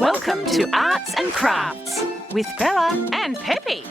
Welcome to Arts and Crafts with Bella and Peppy.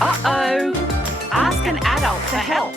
Uh-oh! Ask an adult for help.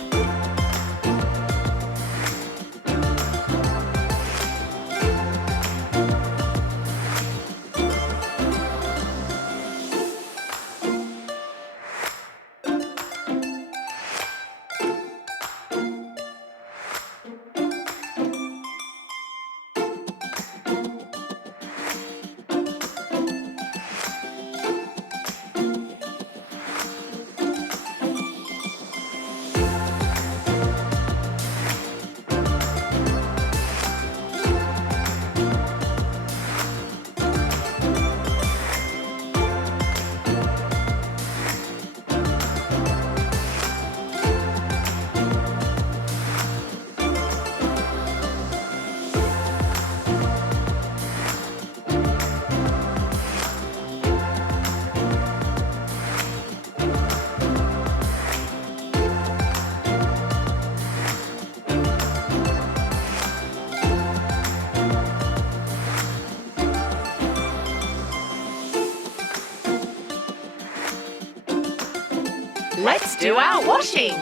Let's do our washing.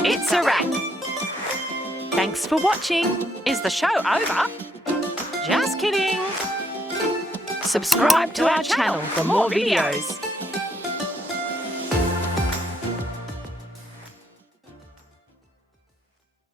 It's a wrap. Thanks for watching. Is the show over? Just kidding. Subscribe to our channel for more videos.